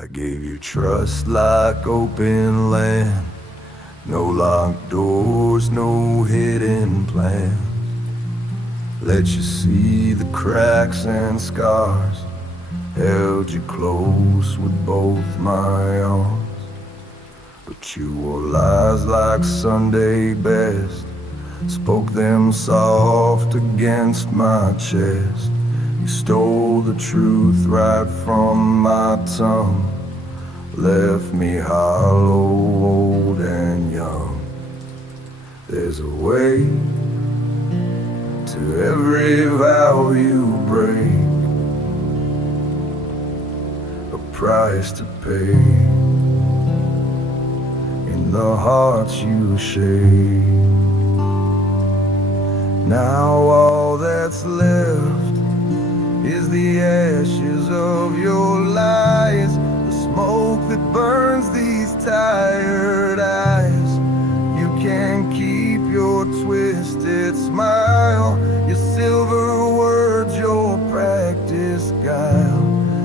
I gave you trust like open land, no locked doors, no hidden plan. Let you see the cracks and scars, held you close with both my arms. But you wore lies like Sunday best, spoke them soft against my chest. You stole the truth right from my tongue, left me hollow, old and young. There's a way to every vow you break, a price to pay in the hearts you shake. Now all that's left is the ashes of your lies, the smoke that burns these tired eyes. You can keep your twisted smile, your silver words, your practiced guile.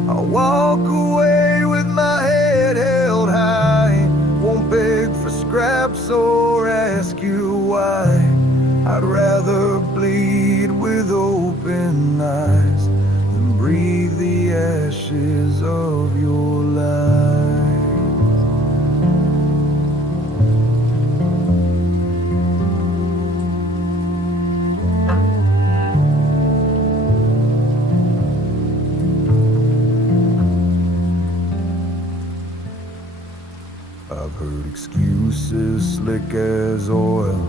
I'll walk away with my head held high, won't beg for scraps or ask you why. I'd rather bleed with open eyes than breathe the ashes of your life. I've heard excuses slick as oil,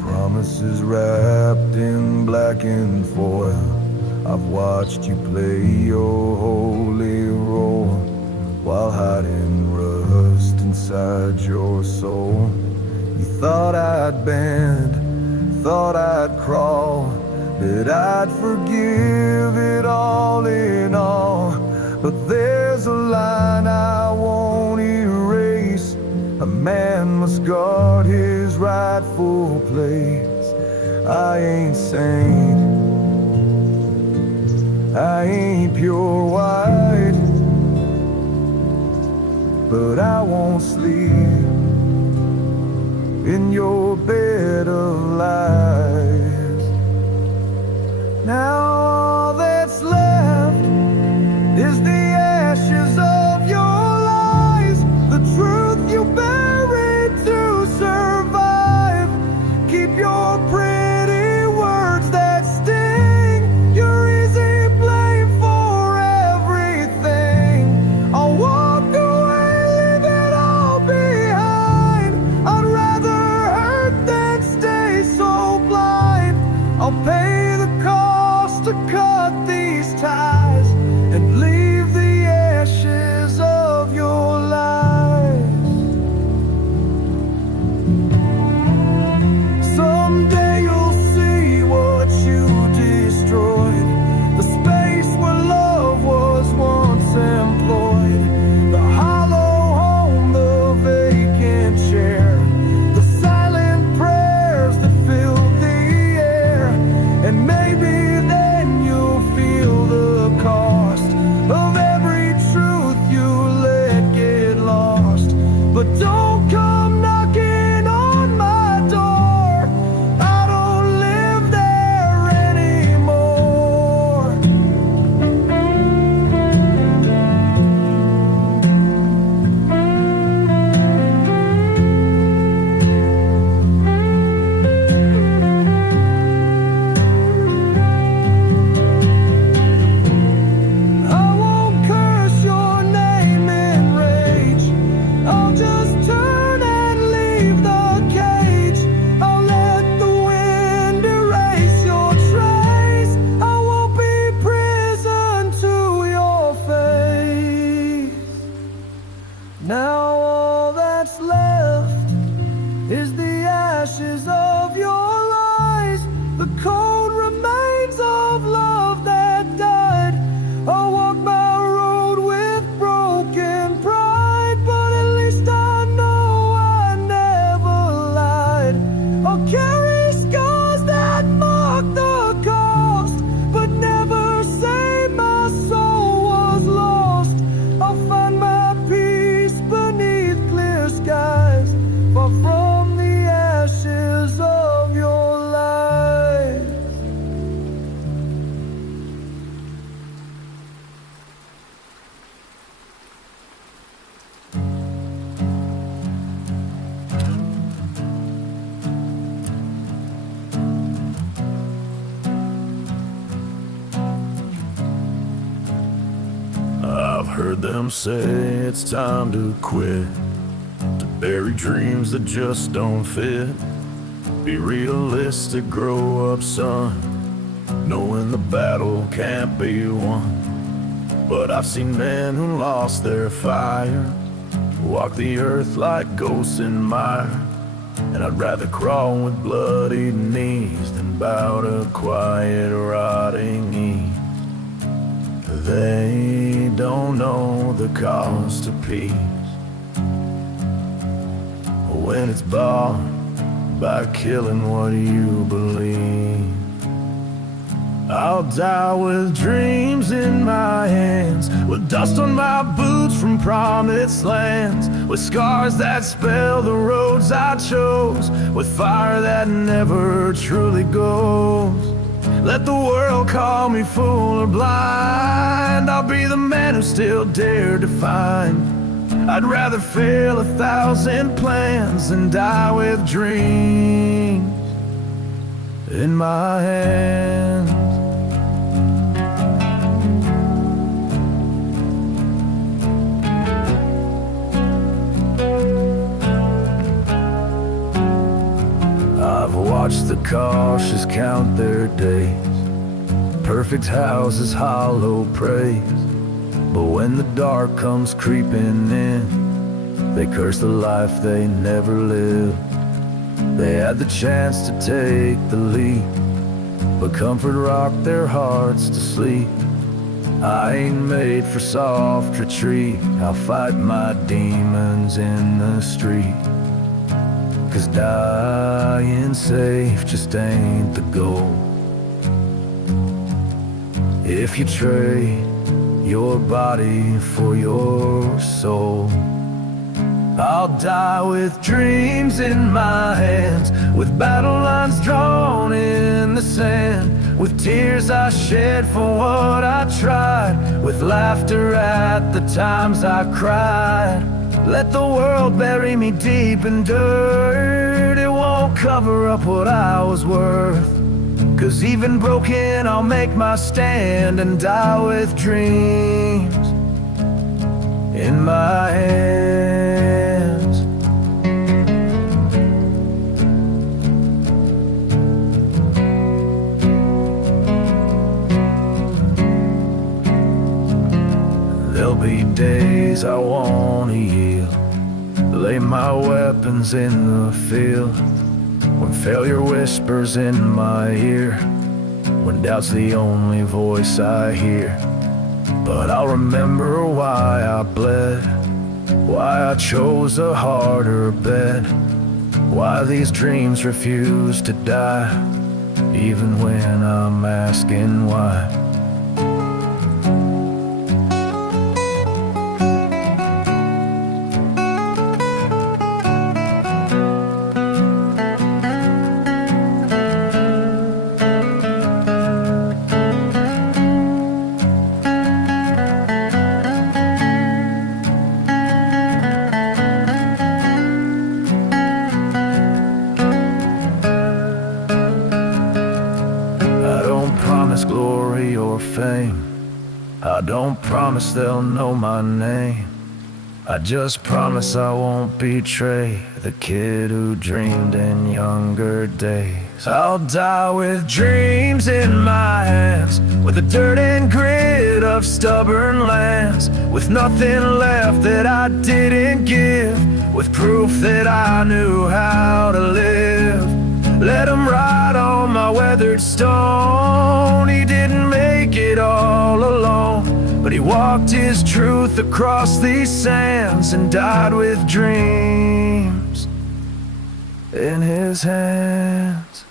promises wrapped in blackened foil. I've watched you play your holy role while hiding rust inside your soul. You thought I'd bend, thought I'd crawl, that I'd forgive it all in all. But there's a line I won't erase. A man must guard his rightful place. I ain't saint, I ain't pure white, but I won't sleep in your bed of lies. Now all that's left is the ashes of your lies, the truth you buried to survive. Keep your pretty words that sting, your easy blame for everything. I'll walk away, leave it all behind. I'd rather hurt than stay so blind. I'll pay the cost to cut these ties and leave the ashes of your lies. Someday you'll see what you destroyed, the space where love was once employed, the hollow home, the vacant chair, the silent prayers that filled the air. And maybe then you'll feel the cost of every truth you let get lost. But don't come knocking on my door, I don't live there anymore. I won't curse your name in rage, I'll just turn and leave the cage. I'll let the wind erase your trace, I won't be prison to your face. Now all that's left is the ashes of your lies, the cold remains of love that died. I'll walk my road with broken pride, but at least I know I never lied. I'll carry scars that mark the cost, but never say my soul was lost. I'll find my heard them say it's time to quit, to bury dreams that just don't fit. Be realistic, grow up, son, knowing the battle can't be won. But I've seen men who lost their fire, walk the earth like ghosts in mire. And I'd rather crawl with bloody knees than bow to quiet, rotting ease. They don't know the cost of peace, when it's bought by killing what you believe. I'll die with dreams in my hands, with dust on my boots from promised lands, with scars that spell the roads I chose, with fire that never truly goes. Let the world call me fool or blind, I'll be the man who still dared to find. I'd rather fail 1,000 plans than die with dreams in my hands. I've watched the cautious count their days, perfect houses, hollow praise. But when the dark comes creeping in, they curse the life they never lived. They had the chance to take the lead, but comfort rocked their hearts to sleep. I ain't made for soft retreat, I'll fight my demons in the street. 'Cause dying safe just ain't the goal. If you trade your body for your soul, I'll die with dreams in my hands, with battle lines drawn in the sand, with tears I shed for what I tried, with laughter at the times I cried. Let the world bury me deep in dirt, it won't cover up what I was worth. 'Cause even broken I'll make my stand and die with dreams in my hands. There'll be days I wanna yield, lay my weapons in the field, when failure whispers in my ear, when doubt's the only voice I hear. But I'll remember why I bled, why I chose a harder bed, why these dreams refuse to die, even when I'm asking why. Glory or fame, I don't promise they'll know my name. I just promise I won't betray the kid who dreamed in younger days. I'll die with dreams in my hands, with the dirt and grit of stubborn lands, with nothing left that I didn't give, with proof that I knew how to live. Let him ride on my weathered stone. He didn't make it all alone, but he walked his truth across these sands and died with dreams in his hands.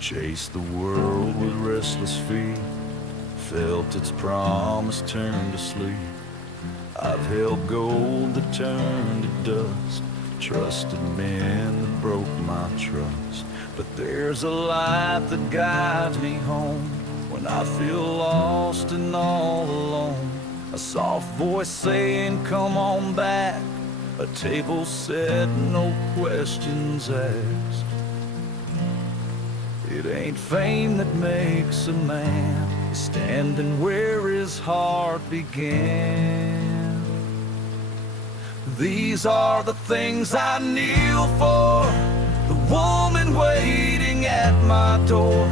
Chased the world with restless feet, felt its promise turn to sleep. I've held gold that turned to dust, trusted men that broke my trust. But there's a light that guides me home when I feel lost and all alone, a A soft voice saying, come on back. A table set, no questions asked. It ain't fame that makes a man, it's standing where his heart began. These are the things I kneel for. The woman waiting at my door,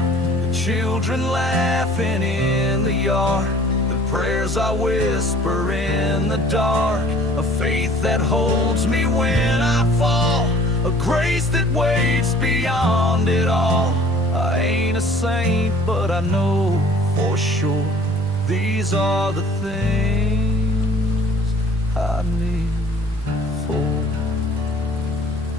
the children laughing in the yard, the prayers I whisper in the dark, a faith that holds me when I fall, a grace that waits beyond it all. I ain't a saint, but I know for sure these are the things I need for.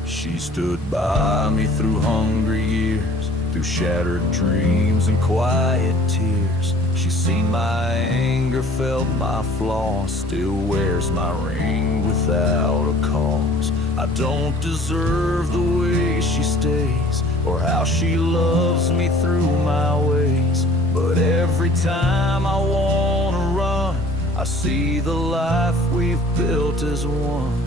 She stood by me through hungry years, through shattered dreams and quiet tears. She's seen my anger, felt my flaws, still wears my ring without a cause. I don't deserve the way she stays, or how she loves me through my ways. But every time I wanna run, I see the life we've built as one.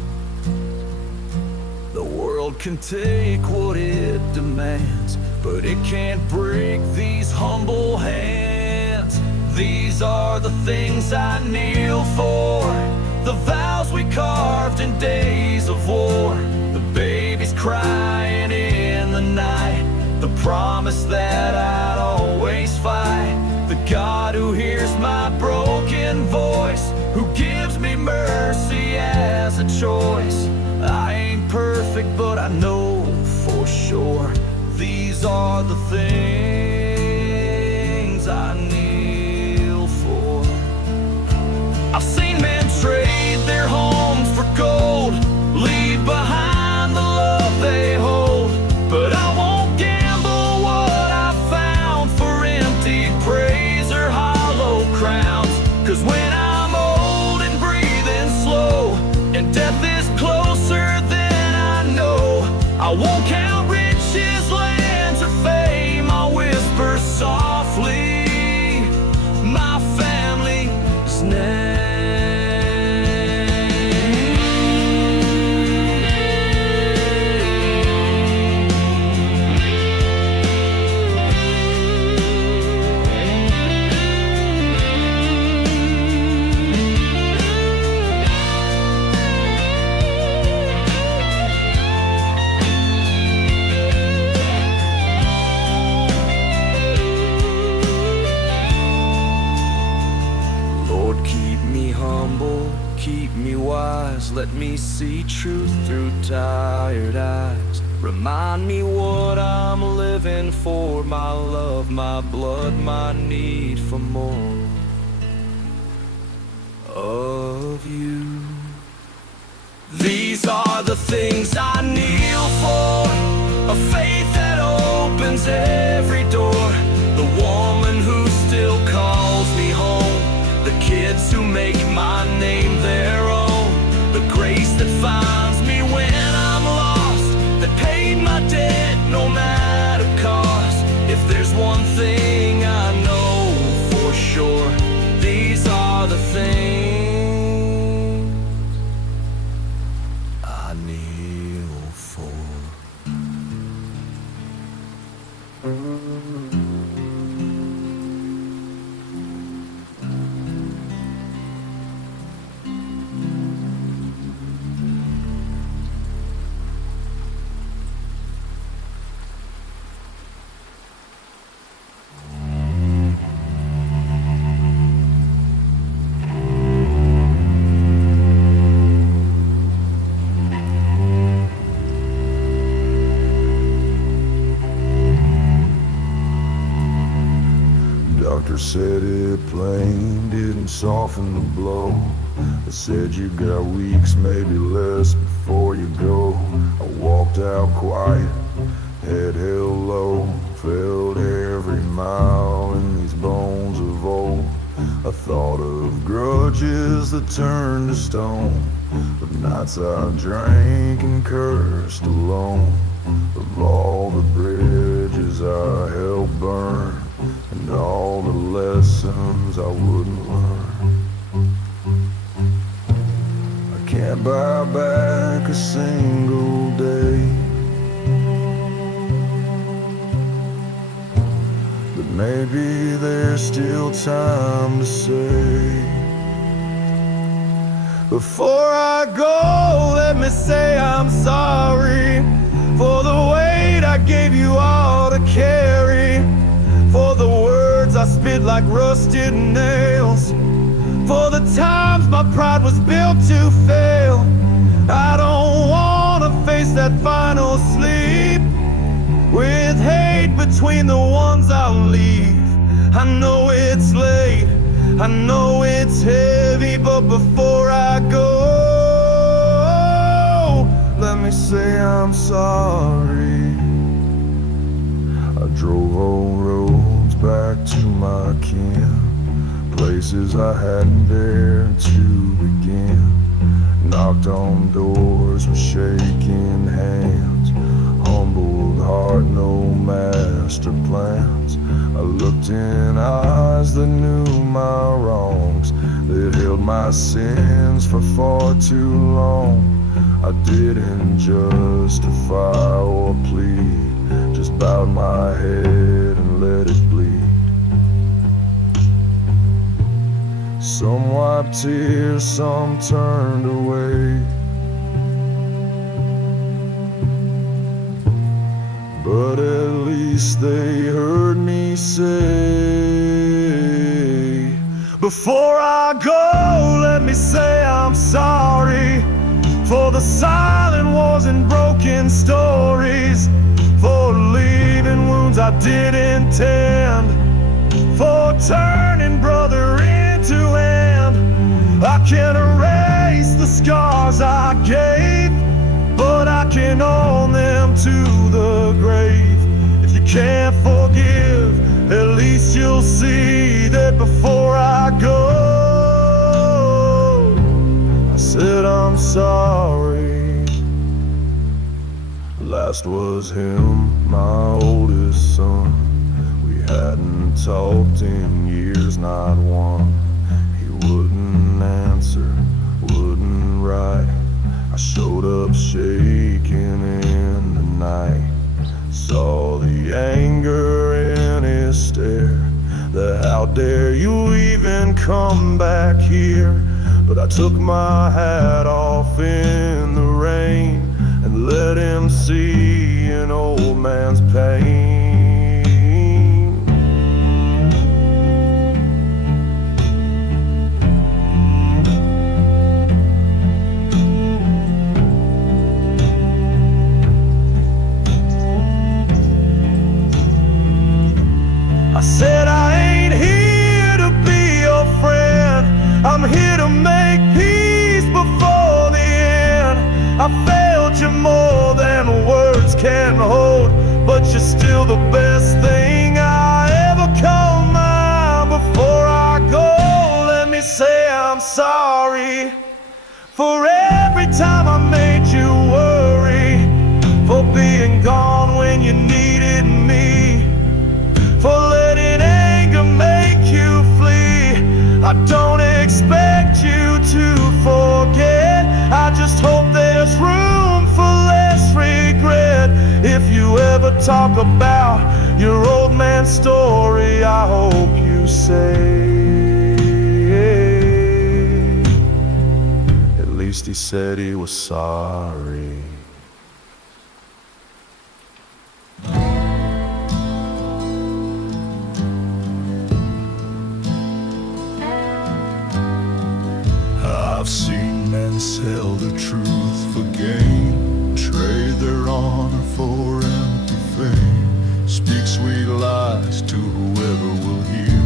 The world can take what it demands, but it can't break these humble hands. These are the things I kneel for, the vows we carved in days of war, the babies crying in the night, the promise that I'd always fight, the God who hears my broken voice, who gives me mercy as a choice. I ain't perfect, but I know for sure these are the things I kneel for. I've seen men trade their homes for gold, leave behind the love they hold, but I won't gamble what I found for empty praise or hollow crowns. 'Cause when I'm old and breathing slow, and death is closer than I know, I won't count riches, lands, or fame. I'll whisper softly my family's name. Keep me wise, let me see truth through tired eyes. Remind me what I'm living for, my love, my blood, my need for more of you. These are the things I kneel for, a faith that opens every door, the woman who still calls me home, the kids who make my name their own, the grace that finds me when I'm lost, that paid my debt no matter cost. If there's one thing I know for sure, these are the things I kneel for. Doctor said it plain, didn't soften the blow. They said you got weeks, maybe less before you go. I walked out quiet, head held low, felt every mile in these bones of old. I thought of grudges that turned to stone, the nights I drank and cursed alone, of all the bridges I helped burn, and all the lessons I wouldn't learn. can't buy back a single day. But maybe there's still time to say, before I go, let me say I'm sorry for the weight I gave you all to carry, for the words I spit like rusted nails, for the times my pride was built to fail. I don't wanna face that final sleep with hate between the ones I'll leave. I know it's late, I know it's heavy, but before I go, let me say I'm sorry. I drove old roads back to my kin, places I hadn't dared to begin. Knocked on doors with shaking hands, humbled heart, no master plans. I looked in eyes that knew my wrongs, that held my sins for far too long. I didn't justify or plead, just bowed my head and let it bleed. Some wiped tears, some turned away, but at least they heard me say, before I go, let me say I'm sorry for the silent wars and broken stories, for leaving wounds I didn't tend, for turning brother into hand. I can't erase the scars I gave, but I can own them to the grave. If you can't forgive, at least you'll see that before I go, I said I'm sorry. Last was him, my oldest son. We hadn't talked in years, not one. He wouldn't answer, wouldn't write. I showed up shaking in the night, saw the anger in his stare, the how dare you even come back here. But I took my hat off in the rain and let him see an old man's pain. I said I ain't here to be your friend, I'm here to make peace before the end. I failed you more than words can hold, but you're still the best thing I ever called mine. Before I go, let me say I'm sorry for every time I made you worry, for being gone when you needed me, for letting anger make you flee. I don't expect you to forget, I just hope there's room for less regret. If you ever talk about your old man's story, I hope you say, at least he said he was sorry. I've seen men sell the truth for gain, trade their honor for empty fame, speak sweet lies to whoever will hear,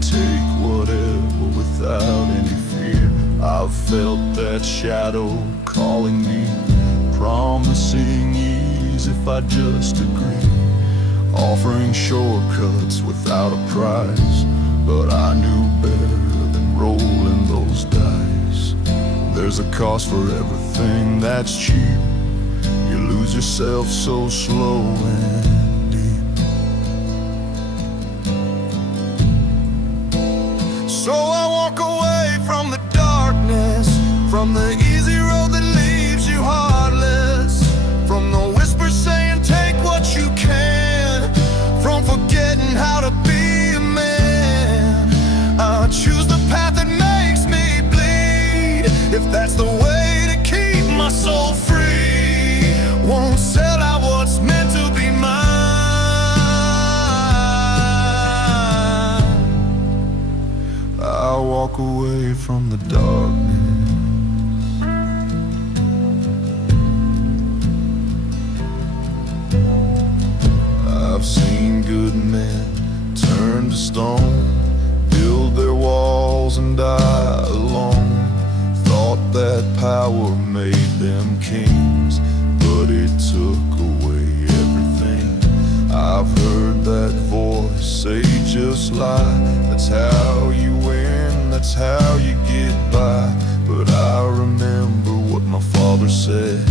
take whatever without any fear. I've felt that shadow calling me, promising ease if I just agree, offering shortcuts without a price, but I knew better than rolling those dice. There's a cost for everything that's cheap, you lose yourself so slow and deep. So I walk away from the darkness, From the easy road that leaves you heartless, from the whispers saying take what you can, from forgetting how to be a man. I choose the path that makes me bleed, if that's the way to keep my soul free. Won't sell out what's meant to be mine. I walk away from the darkness. I've seen good men turn to stone, build their walls and die alone. Thought that power made them kings, but it took away everything. I've heard that voice say just lie, that's how you win, that's how you get by. But I remember what my father said,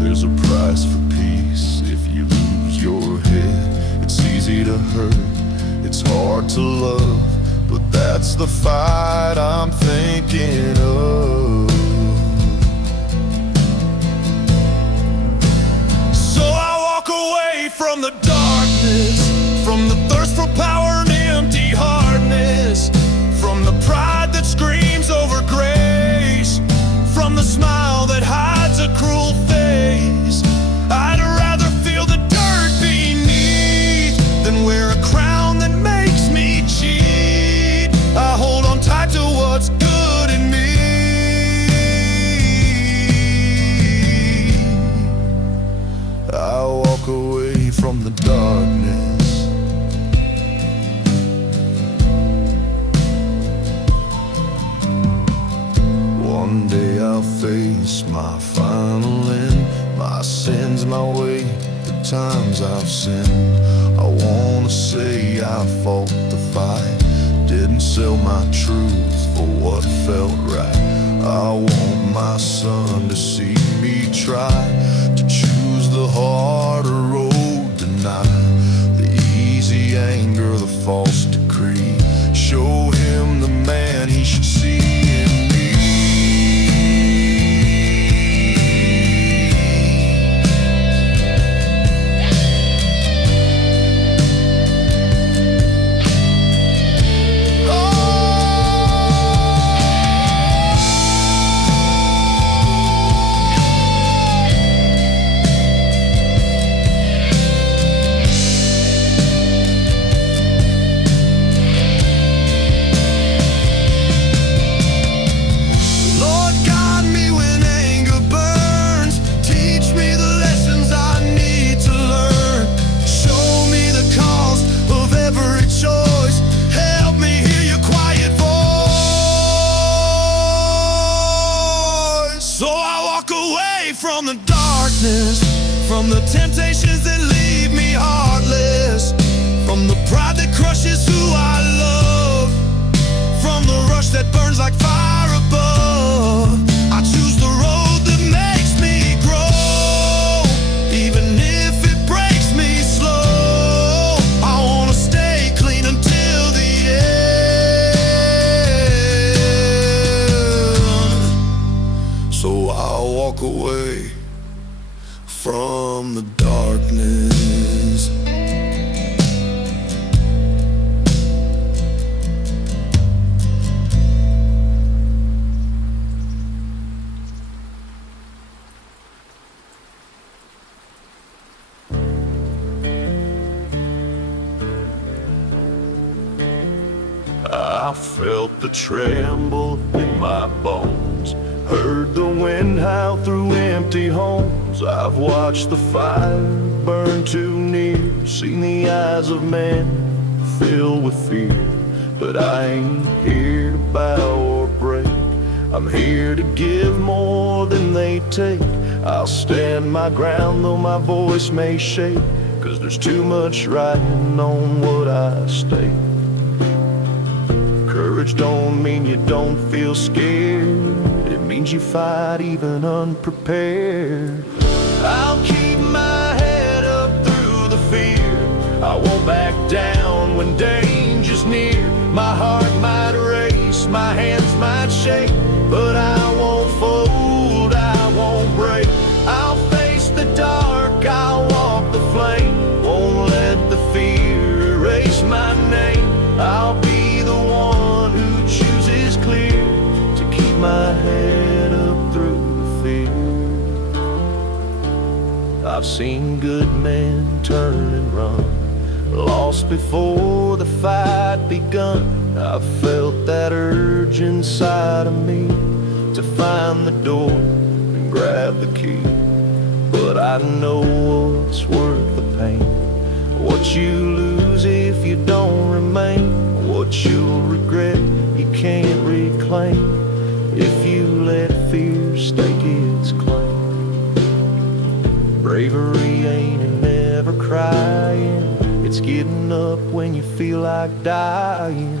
there's a price for peace if you lose your head. It's easy to hurt, it's hard to love, but that's the fight I'm thinking of. So I walk away from the darkness, from the thirst for power and empty hardness, from the pride that screams over grace, from the smile that hides a cruel face. I'd rather feel the dirt beneath than wear a crown that makes me cheat. I hold on tight to what's good in me. I walk away from the darkness. One day I'll face my final end, my sins, my way, the times I've sinned. I wanna say I fought the fight, didn't sell my truth for what felt right. I want my son to see me try to choose the harder road, deny the easy anger, the false decree. Show him the man he should see in me. From the darkness, from the temptations that leave me heartless, from the pride that crushes who I love, from the rush that burns like fire above. I choose the road that makes me grow, even if it breaks me slow. I wanna stay clean until the end. So I'll walk away from the darkness. I felt the tremble in my bones, heard the wind howl through empty homes. I've watched the fire burn too near, seen the eyes of men fill with fear. But I ain't here to bow or break, I'm here to give more than they take. I'll stand my ground though my voice may shake, 'cause there's too much riding on what I state. Courage don't mean you don't feel scared, it means you fight even unprepared. I'll keep my head up through the fear, I won't back down when danger's near. My heart might race, my hands might shake, but I won't fold. I've seen good men turn and run, lost before the fight begun. I've felt that urge inside of me to find the door and grab the key. But I know what's worth the pain, what you lose if you don't remain, what you'll regret you can't reclaim if you let fear stake its claim. Bravery ain't never crying, it's getting up when you feel like dying.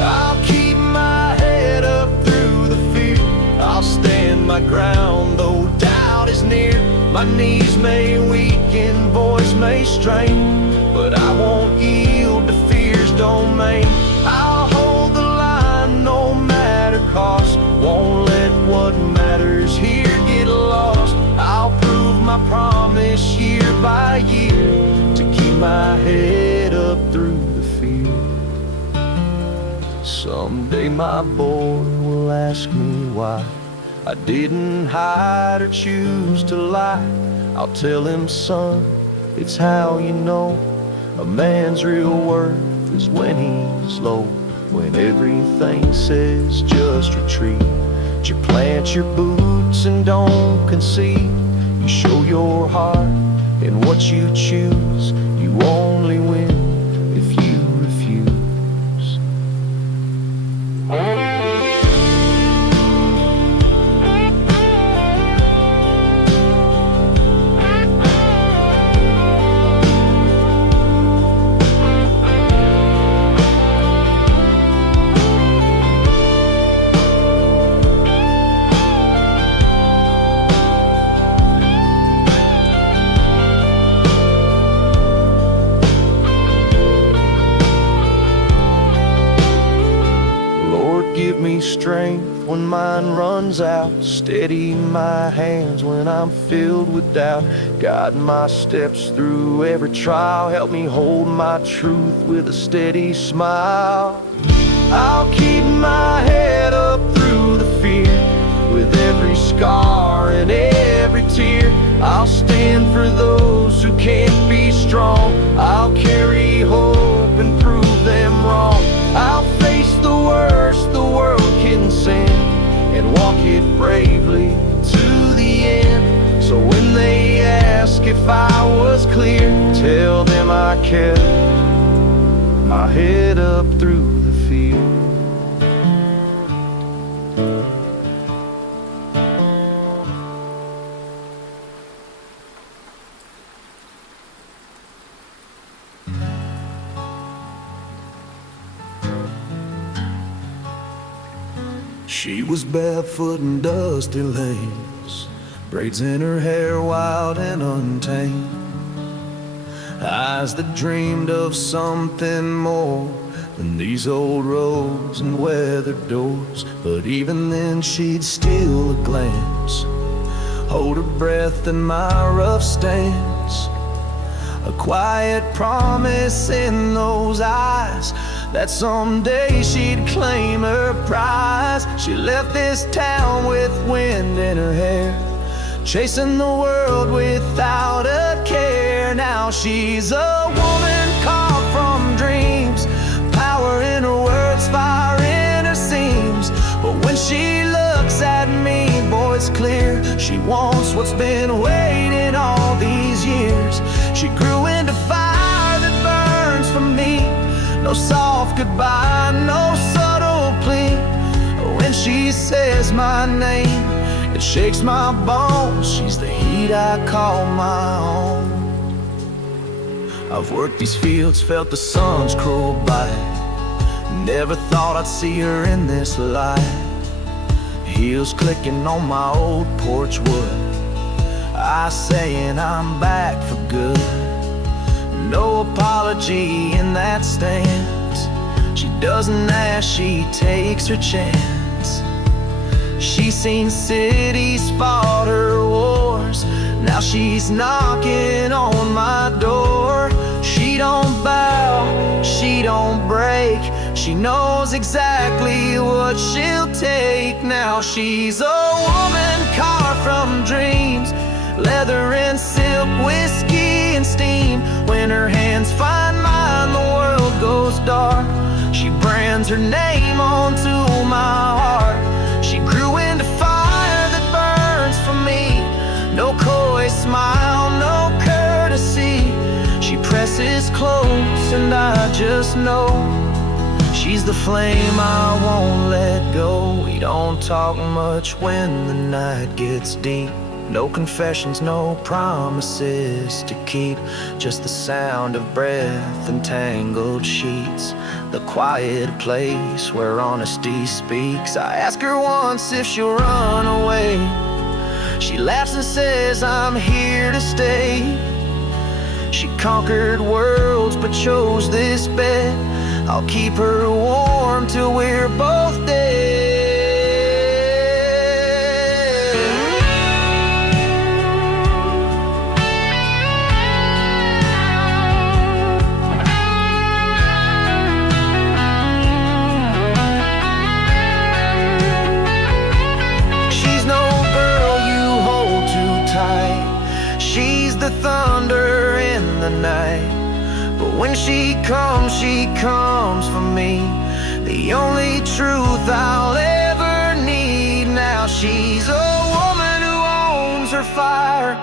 I'll keep my head up through the fear, I'll stand my ground though doubt is near. My knees may weaken, voice may strain, but I won't yield to fear's domain. I'll hold the line no matter cost, won't let what matters here get lost. I'll prove my promise year by year to keep my head up through the fear. Someday my boy will ask me why I didn't hide or choose to lie. I'll tell him, son, it's how you know a man's real worth is when he's low. When everything says just retreat, you plant your boots and don't concede. You show your heart in what you choose, you only win if you refuse. Give me strength when mine runs out, steady my hands when I'm filled with doubt. Guide my steps through every trial, help me hold my truth with a steady smile. I'll keep my head up through the fear, with every scar and every tear. I'll stand for those who can't be strong, I'll carry hope and prove them wrong. I'll face the worst the world can send and walk it bravely to the end. So when they ask if I was clear, tell them I kept my head up through the fear. She was barefoot in dusty lanes, braids in her hair wild and untamed, eyes that dreamed of something more than these old roads and weathered doors. But even then she'd steal a glance, hold her breath in my rough stance, a quiet promise in those eyes that someday she'd claim her prize. She left this town with wind in her hair, chasing the world without a care. Now she's a woman carved from dreams, power in her words, fire in her seams. But when she looks at me, boy, it's clear she wants what's been waiting all these years. She grew into fire that burns for me, no soft goodbye, no subtle plea. When she says my name, it shakes my bones. She's the heat I call my own. I've worked these fields, felt the sun's cruel bite, never thought I'd see her in this light. Heels clicking on my old porch wood, I saying I'm back for good. No apology in that stance, she doesn't ask, she takes her chance. She's seen cities fought her wars, now she's knocking on my door. She don't bow, she don't break, she knows exactly what she'll take. Now she's a woman carved from dreams, leather and silk whiskey and steam. When her hands find mine, the world goes dark. She brands her name onto my heart. She grew into fire that burns for me. No coy smile, no courtesy. She presses close and I just know she's the flame I won't let go. We don't talk much when the night gets deep. No confessions, no promises to keep. Just the sound of breath and tangled sheets. The quiet place where honesty speaks. I ask her once if she'll run away. She laughs and says I'm here to stay. She conquered worlds but chose this bed. I'll keep her warm till we're both dead. She's no girl you hold too tight. She's the thunder in the night. But when she comes for me. The only truth I'll ever need. Now she's a woman who owns her fire.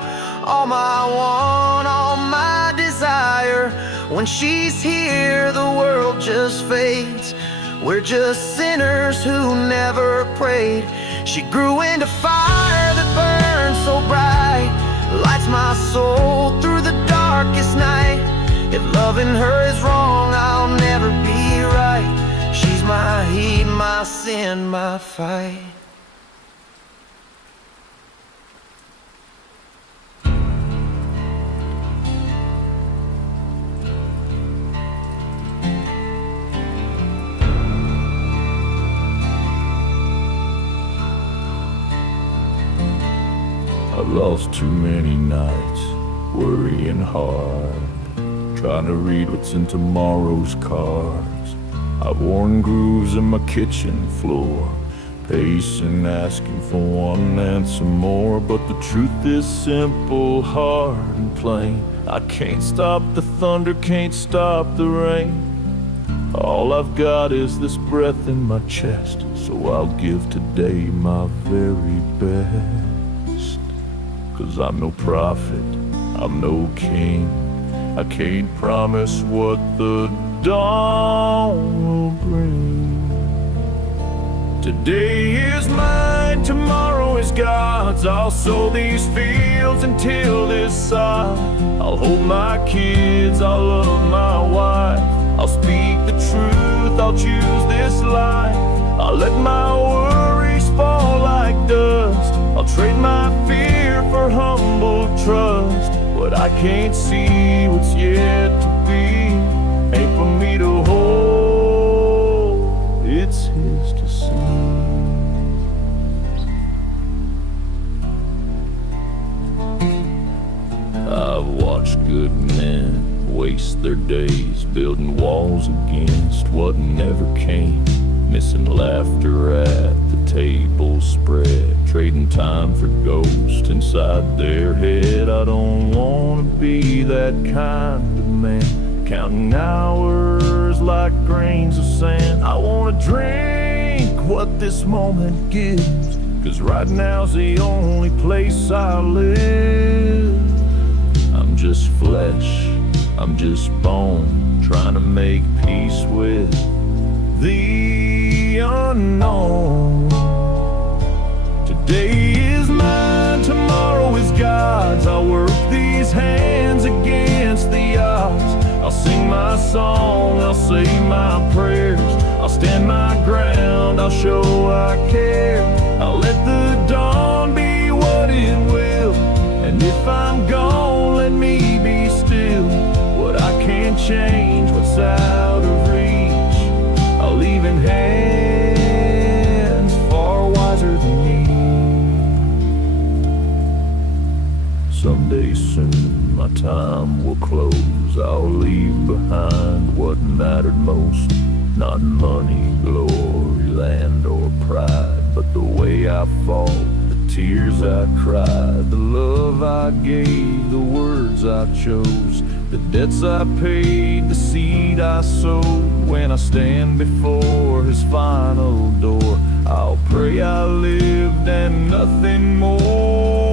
All my want, all my desire. When she's here, the world just fades. We're just sinners who never prayed. She grew into fire that burns so bright. Lights my soul through the darkest night. If loving her is wrong, I'll never be right. She's my heat, my sin, my fight. I've lost too many nights worrying hard, trying to read what's in tomorrow's cards. I've worn grooves in my kitchen floor, pacing, asking for one and some more. But the truth is simple, hard and plain. I can't stop the thunder, can't stop the rain. All I've got is this breath in my chest, so I'll give today my very best. 'Cause I'm no prophet, I'm no king. I can't promise what the dawn will bring. Today is mine, tomorrow is God's. I'll sow these fields and till this sod. I'll hold my kids, I'll love my wife. I'll speak the truth, I'll choose this life. I'll let my worries fall like dust. I'll trade my fear for humble trust. What I can't see, what's yet to be, ain't for me to hold, it's His to see. I've watched good men waste their days building walls against what never came, missing laughter at the table spread, trading time for ghosts inside their head. I don't wanna be that kind of man, counting hours like grains of sand. I wanna drink what this moment gives, 'cause right now's the only place I live. I'm just flesh, I'm just bone, trying to make peace with the unknown. Today is mine, tomorrow is God's. I'll work these hands against the odds. I'll sing my song, I'll say my prayers. I'll stand my ground, I'll show I care. I'll let the dawn be what it will. And if I'm gone, let me be still. What I can't change, what's out of reach, I'll leave in hands far wiser than me. Someday soon my time will close. I'll leave behind what mattered most. Not money, glory, land or pride, but the way I fought, the tears I cried, the love I gave, the words roads I chose, the debts I paid, the seed I sowed. When I stand before his final door, I'll pray I lived and nothing more.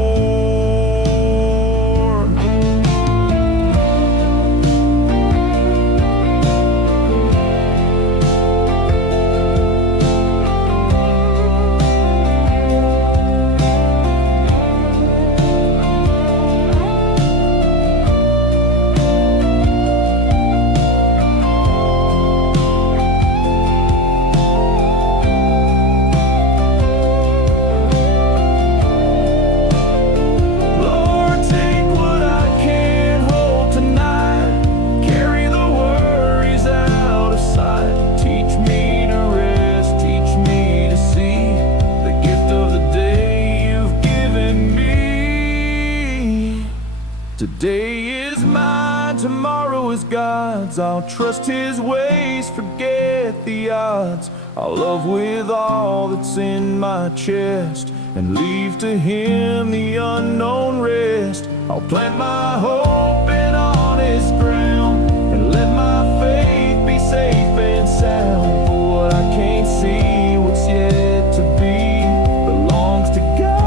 Today is mine, tomorrow is God's. I'll trust his ways, forget the odds. I'll love with all that's in my chest and leave to him the unknown rest. I'll plant my hope in honest ground and let my faith be safe and sound. For what I can't see, what's yet to be, belongs to God,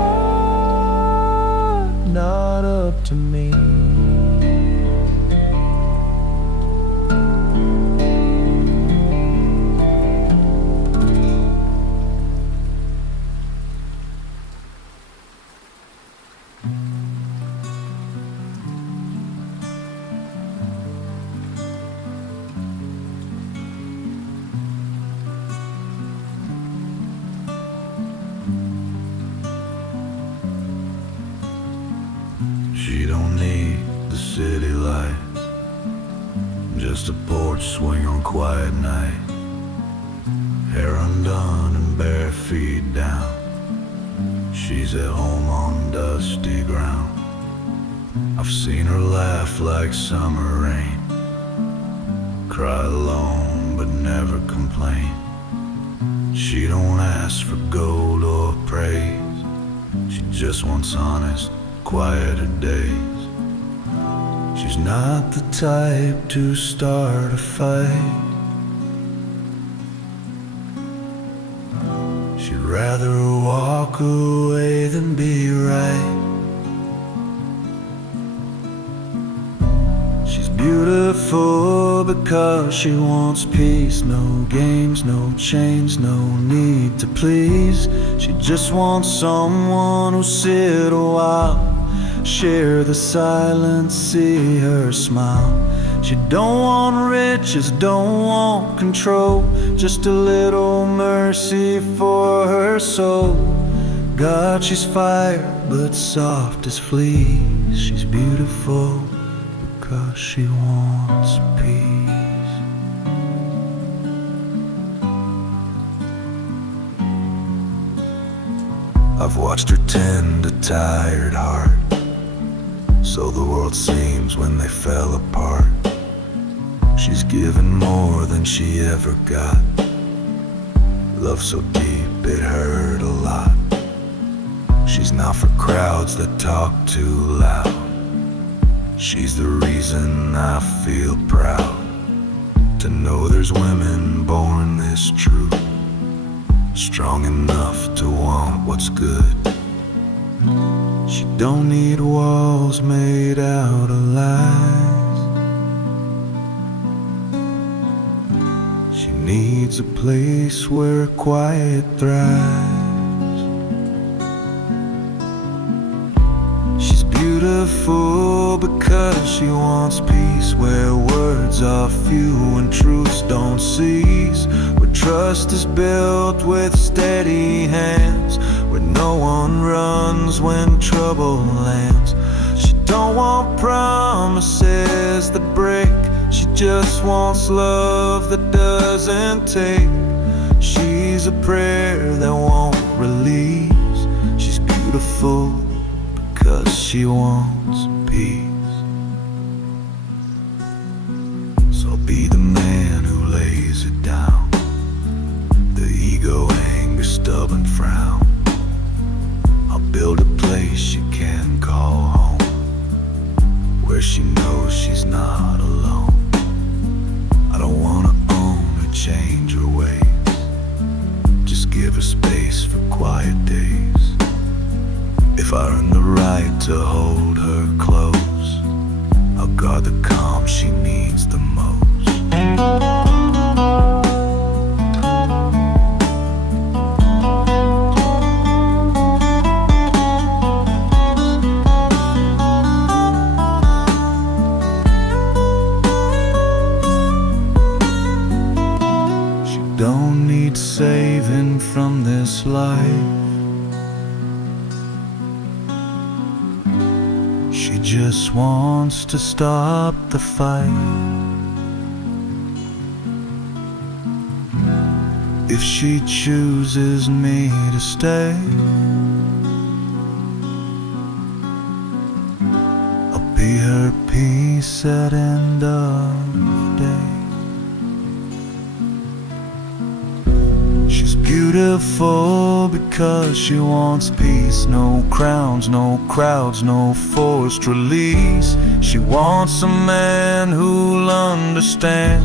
not up to me. She don't need the city lights, just a porch swing on quiet night. Hair undone and bare feet down, she's at home on dusty ground. I've seen her laugh like summer rain, cry alone but never complain. She don't ask for gold or praise, she just wants honest, quieter days. She's not the type to start a fight, she'd rather walk away than be right. She's beautiful because she wants peace. No games, no chains, no need to please. She just wants someone who'll sit a while, share the silence, see her smile. She don't want riches, don't want control, just a little mercy for her soul. God, she's fire, but soft as fleas. She's beautiful because she wants peace. I've watched her tend a tired heart, so the world seems when they fell apart. She's given more than she ever got, love so deep it hurt a lot. She's not for crowds that talk too loud, she's the reason I feel proud to know there's women born this true, strong enough to want what's good. She don't need walls made out of lies, she needs a place where quiet thrives. She's beautiful because she wants peace, where words are few and truths don't cease, where trust is built with steady hands, where no one runs when trouble lands. She don't want promises that break, she just wants love that doesn't take. She's a prayer that won't release, she's beautiful because she wants peace. So be the man who lays it down, the ego, anger, stubborn frown. I'll build a place you can call home, where she knows she's not alone. I don't wanna own or change her ways, just give her space for quiet days. If I earn the right to hold her close, I'll guard the calm she needs the most. Don't need saving from this life. She just wants to stop the fight. If she chooses me to stay, I'll be her peace at end of day. She's beautiful because she wants peace. No crowns, no crowds, no forced release. She wants a man who'll understand,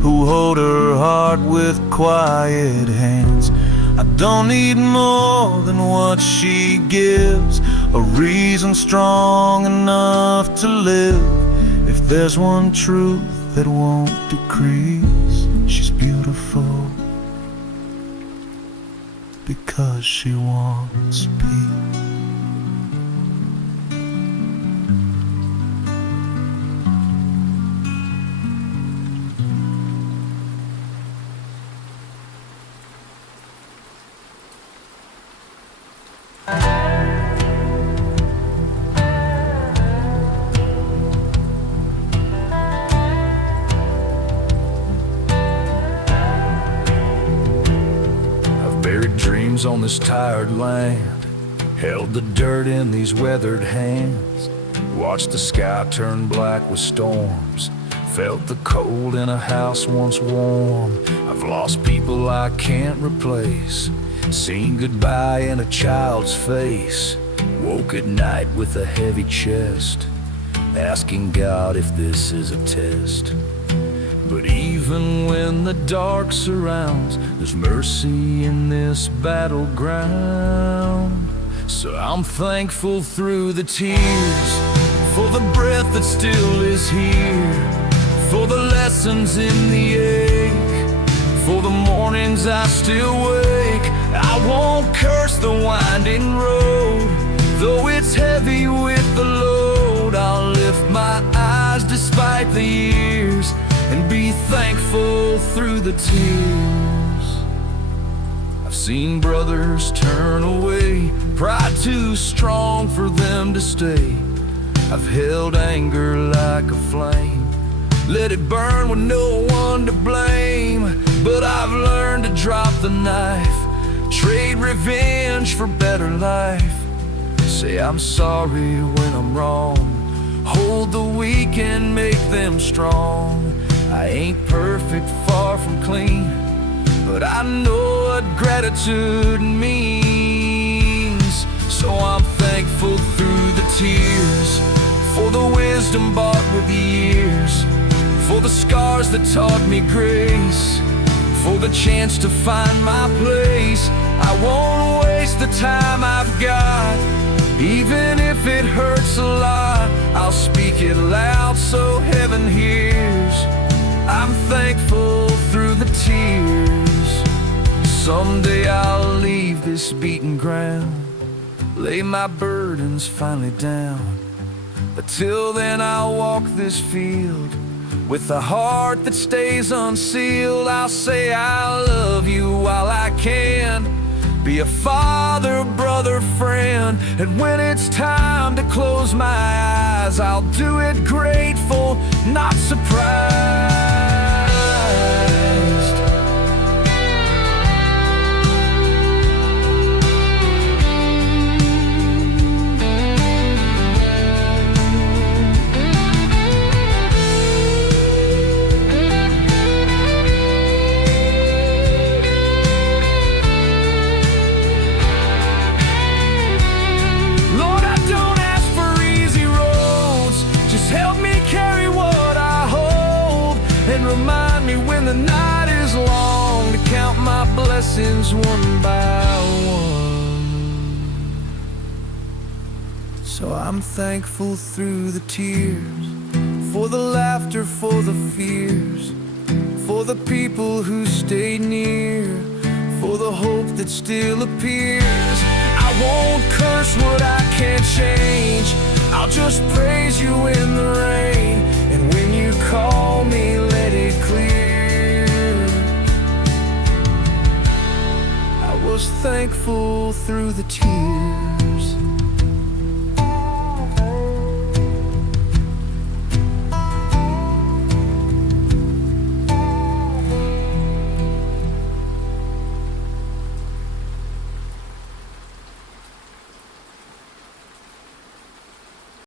who'll hold her heart with quiet hands. I don't need more than what she gives, a reason strong enough to live. If there's one truth that won't decrease, she's beautiful because she wants peace. Buried dreams on this tired land, held the dirt in these weathered hands, watched the sky turn black with storms, felt the cold in a house once warm. I've lost people I can't replace, seen goodbye in a child's face, woke at night with a heavy chest, asking God if this is a test. But even when the dark surrounds, there's mercy in this battleground. So I'm thankful through the tears, for the breath that still is here, for the lessons in the ache, for the mornings I still wake. I won't curse the winding road, though it's heavy with the load. I'll lift my eyes despite the years, and be thankful through the tears. I've seen brothers turn away, pride too strong for them to stay. I've held anger like a flame, let it burn with no one to blame. But I've learned to drop the knife, trade revenge for better life. Say I'm sorry when I'm wrong, hold the weak and make them strong. I ain't perfect, far from clean, but I know what gratitude means. So I'm thankful through the tears, for the wisdom bought with years, for the scars that taught me grace, for the chance to find my place. I won't waste the time I've got, even if it hurts a lot. I'll speak it loud so heaven hears. I'm thankful through the tears. Someday I'll leave this beaten ground, lay my burdens finally down. But till then I'll walk this field with a heart that stays unsealed. I'll say I love you while I can, be a father, brother, friend. And when it's time to close my eyes, I'll do it grateful, not surprised. Help me and remind me when the night is long to count my blessings one by one. So I'm thankful through the tears, for the laughter, for the fears, for the people who stayed near, for the hope that still appears. I won't curse what I can't change, I'll just praise you in the rain. And when you call me, let it clear. I was thankful through the tears.